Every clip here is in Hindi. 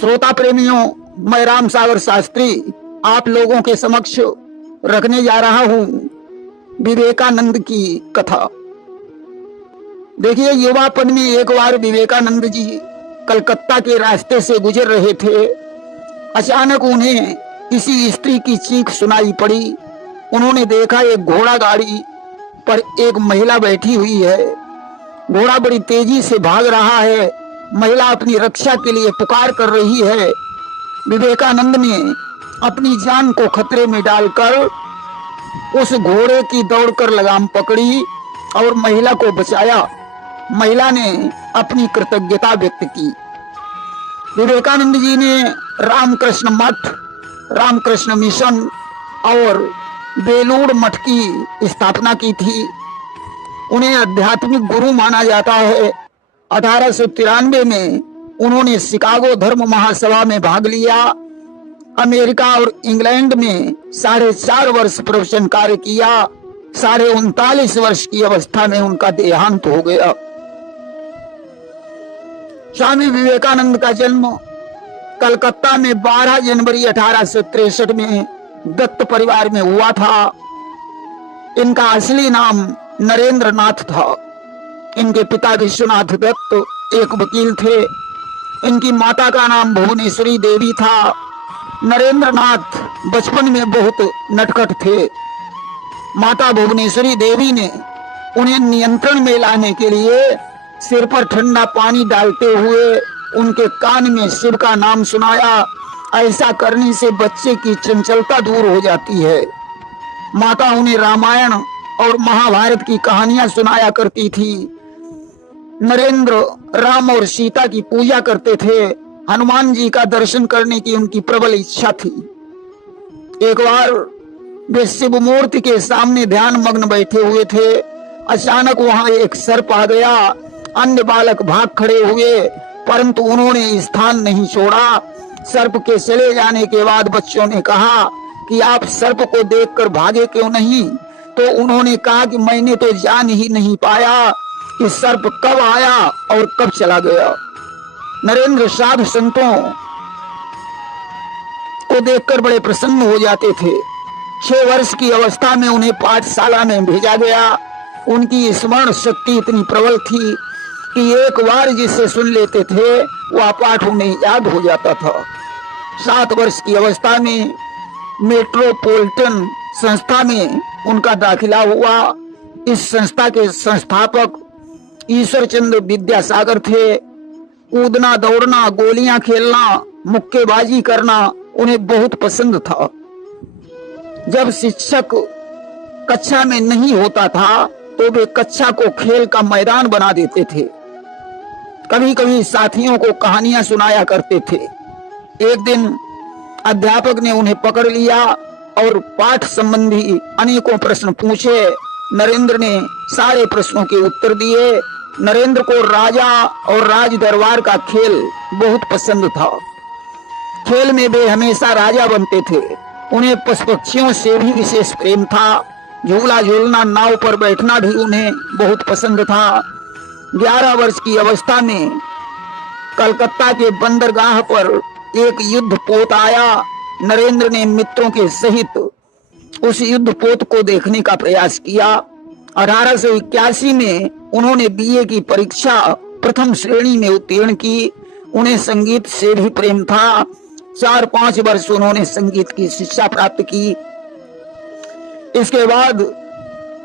श्रोता प्रेमियों, मैं राम सागर शास्त्री आप लोगों के समक्ष रखने जा रहा हूं विवेकानंद की कथा। देखिए, युवापन में एक बार विवेकानंद जी कलकत्ता के रास्ते से गुजर रहे थे। अचानक उन्हें किसी स्त्री की चीख सुनाई पड़ी। उन्होंने देखा एक घोड़ा गाड़ी पर एक महिला बैठी हुई है। घोड़ा बड़ी तेजी से भाग रहा है। महिला अपनी रक्षा के लिए पुकार कर रही है। विवेकानंद ने अपनी जान को खतरे में डालकर उस घोड़े की दौड़कर लगाम पकड़ी और महिला को बचाया। महिला ने अपनी कृतज्ञता व्यक्त की। विवेकानंद जी ने रामकृष्ण मठ, रामकृष्ण मिशन और बेलूर मठ की स्थापना की थी। उन्हें आध्यात्मिक गुरु माना जाता है। 1893 में उन्होंने शिकागो धर्म महासभा में भाग लिया। अमेरिका और इंग्लैंड में 4.5 वर्ष प्रवचन कार्य किया। 39.5 वर्ष की अवस्था में उनका देहांत हो गया। स्वामी विवेकानंद का जन्म कलकत्ता में 12 जनवरी 1863 में दत्त परिवार में हुआ था। इनका असली नाम नरेंद्र नाथ था। इनके पिता विश्वनाथ दत्त एक वकील थे। इनकी माता का नाम भुवनेश्वरी देवी था। नरेंद्र नाथ बचपन में बहुत नटखट थे। माता भुवनेश्वरी देवी ने उन्हें नियंत्रण में लाने के लिए सिर पर ठंडा पानी डालते हुए उनके कान में शिव का नाम सुनाया। ऐसा करने से बच्चे की चंचलता दूर हो जाती है। माता उन्हें रामायण और महाभारत की कहानियां सुनाया करती थी। नरेंद्र राम और सीता की पूजा करते थे। हनुमान जी का दर्शन करने की उनकी प्रबल इच्छा थी। एक बार वे शिव मूर्ति के सामने ध्यान मग्न बैठे हुए थे। अचानक वहां एक सर्प आ गया। अन्य बालक भाग खड़े हुए, परंतु उन्होंने स्थान नहीं छोड़ा। सर्प के चले जाने के बाद बच्चों ने कहा कि आप सर्प को देखकर भागे क्यों नहीं? तो उन्होंने कहा कि मैंने तो जान ही नहीं पाया कि सर्प कब आया और कब चला गया। नरेंद्र साधु संतों को देखकर बड़े प्रसन्न हो जाते थे। 6 वर्ष की अवस्था में उन्हें पाठशाला में भेजा गया। उनकी स्मरण शक्ति इतनी प्रबल थी कि एक बार जिसे सुन लेते थे वह पाठ उन्हें याद हो जाता था। 7 वर्ष की अवस्था में मेट्रोपॉलिटन संस्था में उनका दाखिला हुआ। इस संस्था के संस्थापक ईश्वर चंद्र विद्यासागर थे। कूदना, दौड़ना, गोलियां खेलना, मुक्केबाजी करना उन्हें बहुत पसंद था। जब शिक्षक कक्षा में नहीं होता था तो वे कक्षा को खेल का मैदान बना देते थे। कभी कभी साथियों को कहानियां सुनाया करते थे। एक दिन अध्यापक ने उन्हें पकड़ लिया और पाठ संबंधी अनेकों प्रश्न पूछे। नरेंद्र ने सारे प्रश्नों के उत्तर दिए। नरेंद्र को राजा और राज दरबार का खेल बहुत पसंद था। खेल में वे हमेशा राजा बनते थे। उन्हें पशु पक्षियों से भी विशेष प्रेम था। झूला झूलना, नाव पर बैठना भी उन्हें बहुत पसंद था। 11 वर्ष की अवस्था में कलकत्ता के बंदरगाह पर एक युद्ध पोत आया। नरेंद्र ने मित्रों के सहित उस युद्ध पोत को देखने का प्रयास किया। 1881 में उन्होंने बीए की परीक्षा प्रथम श्रेणी में उत्तीर्ण की। उन्हें संगीत से भी प्रेम था। 4-5 वर्ष उन्होंने संगीत की शिक्षा प्राप्त की। इसके बाद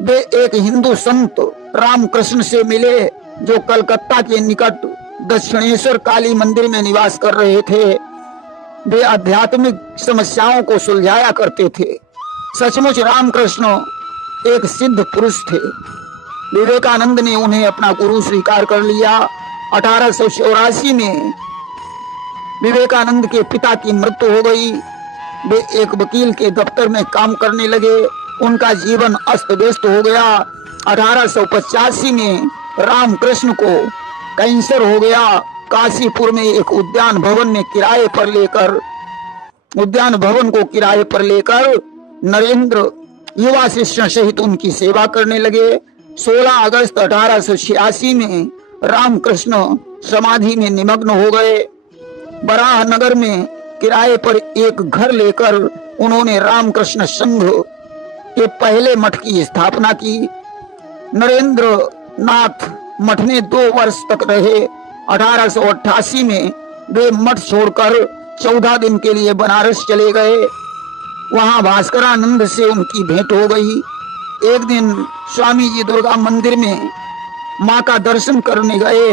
वे एक हिंदू संत रामकृष्ण से मिले जो कलकत्ता के निकट दक्षिणेश्वर काली मंदिर में निवास कर रहे थे। वे आध्यात्मिक समस्याओं को सुलझाया करते थे। सचमुच रामकृष्ण एक सिद्ध पुरुष थे। विवेकानंद ने उन्हें अपना गुरु स्वीकार कर लिया। 1884 में विवेकानंद के पिता की मृत्यु हो गई। वे एक वकील के दफ्तर में काम करने लगे। उनका जीवन अस्त व्यस्त हो गया। 1885 में रामकृष्ण को कैंसर हो गया। काशीपुर में एक उद्यान भवन को किराए पर लेकर नरेंद्र युवा शिष्यों सहित उनकी सेवा करने लगे। 16 अगस्त 1886 में रामकृष्ण समाधि में निमग्न हो गए। बराह नगर में किराए पर एक घर लेकर उन्होंने रामकृष्ण संघ के पहले मठ की स्थापना की। नरेंद्र नाथ मठ में 2 वर्ष तक रहे। 1888 में वे मठ छोड़कर 14 दिन के लिए बनारस चले गए। वहां भास्करानंद से उनकी भेंट हो गई। एक दिन स्वामी जी दुर्गा मंदिर में माँ का दर्शन करने गए।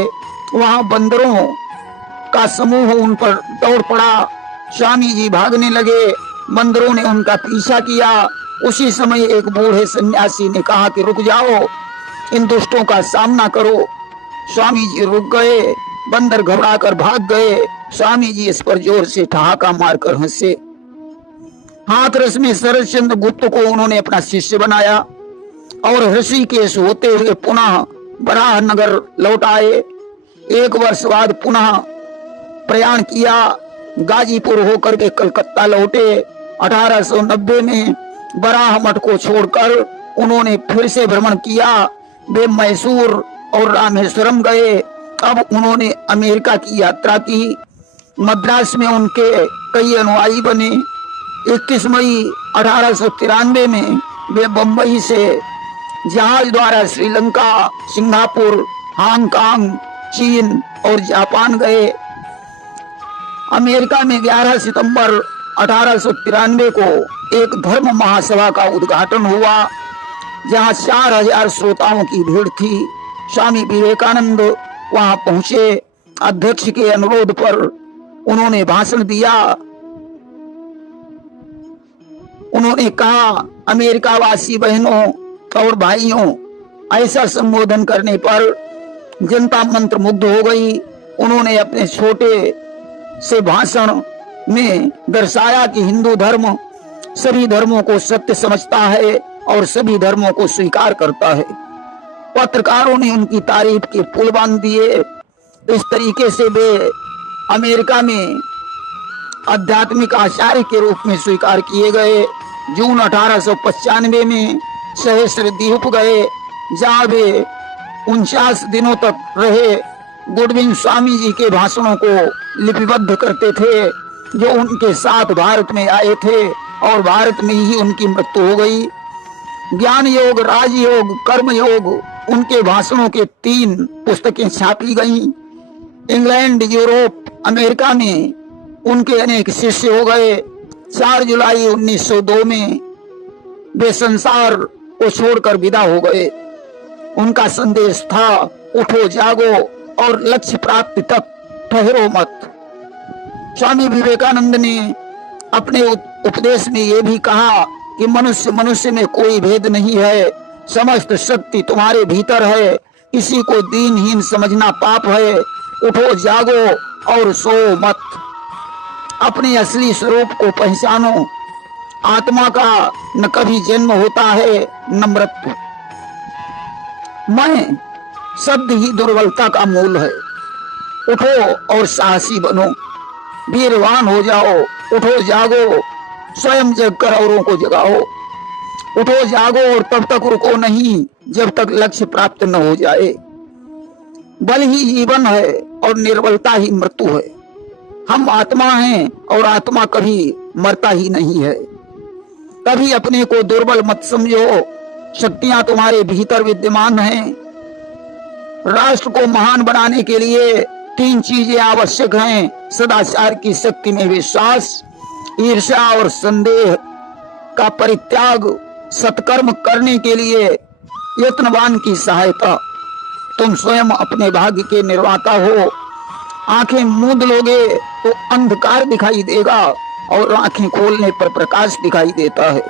वहां बंदरों का समूह उन पर दौड़ पड़ा। स्वामी जी भागने लगे, बंदरों ने उनका पीछा किया। उसी समय एक बूढ़े सन्यासी ने कहा कि रुक जाओ, इन दुष्टों का सामना करो। स्वामी जी रुक गए, बंदर घबराकर भाग गए। स्वामी जी इस पर जोर से ठहाका मारकर हंसे। हाथरस में शरदचंद्र गुप्त को उन्होंने अपना शिष्य बनाया और ऋषिकेश होते हुए पुनः बराह नगर लौट आए। 1 वर्ष बाद पुनः प्रयाण किया। गाजीपुर होकर के कलकत्ता लौटे। 1890 में बराह मठ को छोड़कर उन्होंने फिर से भ्रमण किया। वे मैसूर और रामेश्वरम गए। अब उन्होंने अमेरिका की यात्रा की। मद्रास में उनके कई अनुयायी बने। 21 मई 1893 में वे बंबई से जहाज द्वारा श्रीलंका, सिंगापुर, हांगकांग, चीन और जापान गए। अमेरिका में 11 सितंबर 1893 को एक धर्म महासभा का उद्घाटन हुआ, जहां 4000 श्रोताओं की भीड़ थी। स्वामी विवेकानंद वहां पहुंचे। अध्यक्ष के अनुरोध पर उन्होंने भाषण दिया। उन्होंने कहा, अमेरिका वासी बहनों और भाइयों, ऐसा संबोधन करने पर जनता मंत्र मुग्ध हो गई। उन्होंने अपने छोटे से भाषण में दर्शाया कि हिंदू धर्म सभी धर्मों को सत्य समझता है और सभी धर्मों को स्वीकार करता है। पत्रकारों ने उनकी तारीफ के पुल बांध दिए। इस तरीके से वे अमेरिका में आध्यात्मिक आचार्य के रूप में स्वीकार किए गए। जून 1895 में सहस्त्र द्वीप गए, जहां वे 49 दिनों तक रहे। गुडविन स्वामी जी के भाषणों को लिपिबद्ध करते थे, जो उनके साथ भारत में आए थे, और भारत में ही उनकी मृत्यु हो गई। ज्ञान योग, राजयोग, कर्म योग, उनके भाषणों के 3 पुस्तकें छापी गईं। इंग्लैंड, यूरोप, अमेरिका में उनके अनेक शिष्य हो गए। 4 जुलाई 1902 में वे संसार को छोड़कर विदा हो गए। उनका संदेश था, उठो जागो और लक्ष्य प्राप्ति तक ठहरो मत। स्वामी विवेकानंद ने अपने उपदेश में यह भी कहा कि मनुष्य मनुष्य में कोई भेद नहीं है, समस्त शक्ति तुम्हारे भीतर है, किसी को दीनहीन समझना पाप है। उठो जागो और सो मत, अपने असली स्वरूप को पहचानो। आत्मा का न कभी जन्म होता है न मृत्यु। मैं शब्द ही दुर्बलता का मूल है। उठो और साहसी बनो, वीरवान हो जाओ। उठो जागो, स्वयं जगकर औरों को जगाओ। उठो जागो और तब तक रुको नहीं जब तक लक्ष्य प्राप्त न हो जाए। बल ही जीवन है और निर्बलता ही मृत्यु है। हम आत्मा हैं और आत्मा कभी मरता ही नहीं है। कभी अपने को दुर्बल मत समझो, शक्तियां तुम्हारे भीतर विद्यमान हैं। राष्ट्र को महान बनाने के लिए 3 चीजें आवश्यक हैं: सदाचार की शक्ति में विश्वास, ईर्ष्या और संदेह का परित्याग, सत्कर्म करने के लिए यत्नवान की सहायता। तुम स्वयं अपने भाग्य के निर्माता हो। आंखें मूंद लोगे तो अंधकार दिखाई देगा और आंखें खोलने पर प्रकाश दिखाई देता है।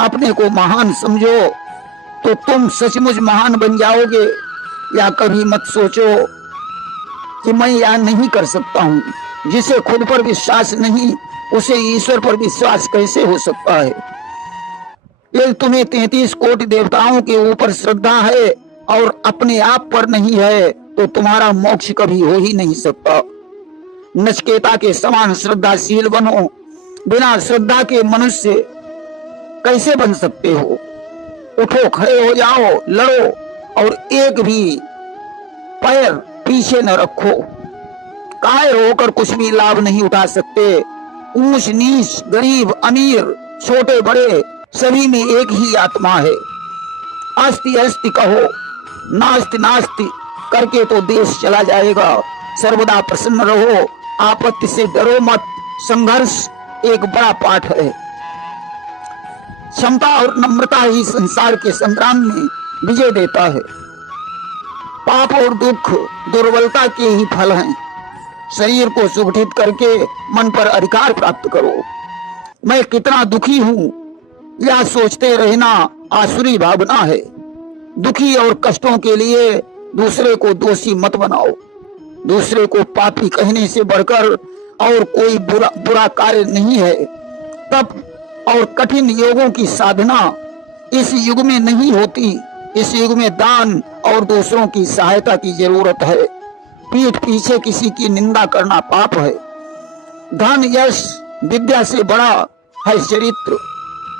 अपने को महान समझो तो तुम सचमुच महान बन जाओगे। या कभी मत सोचो कि मैं यह नहीं कर सकता हूँ। जिसे खुद पर विश्वास नहीं, उसे ईश्वर पर विश्वास कैसे हो सकता है। यदि तुम्हें 33 कोटि देवताओं के ऊपर श्रद्धा है और अपने आप पर नहीं है, तो तुम्हारा मोक्ष कभी हो ही नहीं सकता। नचिकेता के समान श्रद्धाशील बनो। बिना श्रद्धा के मनुष्य कैसे बन सकते हो। उठो, खड़े हो जाओ, लड़ो और एक भी पैर पीछे न रखो। कायर होकर कुछ भी लाभ नहीं उठा सकते। ऊंच नीच, गरीब अमीर, छोटे बड़े सभी में एक ही आत्मा है। अस्ति अस्ति कहो, नास्ति नास्ति करके तो देश चला जाएगा। सर्वदा प्रसन्न रहो, आपत्ति से डरो मत। संघर्ष एक बड़ा पाठ है। क्षमता और नम्रता ही संसार के संग्राम में विजय देता है। पाप और दुख दुर्बलता के ही फल हैं। शरीर को सुगठित करके मन पर अधिकार प्राप्त करो। मैं कितना दुखी हूं यह सोचते रहना आसुरी भावना है। दुखी और कष्टों के लिए दूसरे को दोषी मत बनाओ। दूसरे को पापी कहने से बढ़कर और कोई बुरा कार्य नहीं है। तप और कठिन योगों की साधना इस युग में नहीं होती। इस युग में दान और दूसरों की सहायता की जरूरत है। पीठ पीछे किसी की निंदा करना पाप है। धन यश विद्या से बड़ा है चरित्र।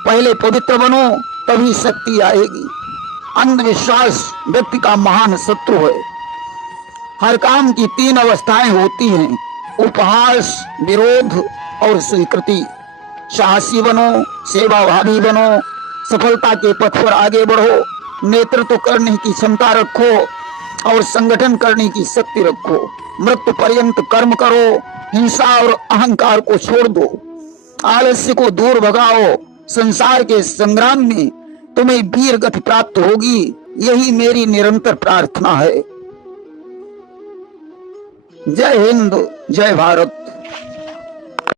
पहले पवित्र बनो तभी शक्ति आएगी। अंधविश्वास व्यक्ति का महान शत्रु है। हर काम की 3 अवस्थाएं होती हैं, उपहास, विरोध और स्वीकृति। साहसी बनो, सेवाभावी बनो, सफलता के पथ पर आगे बढ़ो, नेतृत्व करने की क्षमता रखो और संगठन करने की शक्ति रखो। मृत्यु पर्यंत कर्म करो, हिंसा और अहंकार को छोड़ दो, आलस्य को दूर भगाओ। संसार के संग्राम में तुम्हें वीर गति प्राप्त होगी, यही मेरी निरंतर प्रार्थना है। जय हिंद, जय भारत।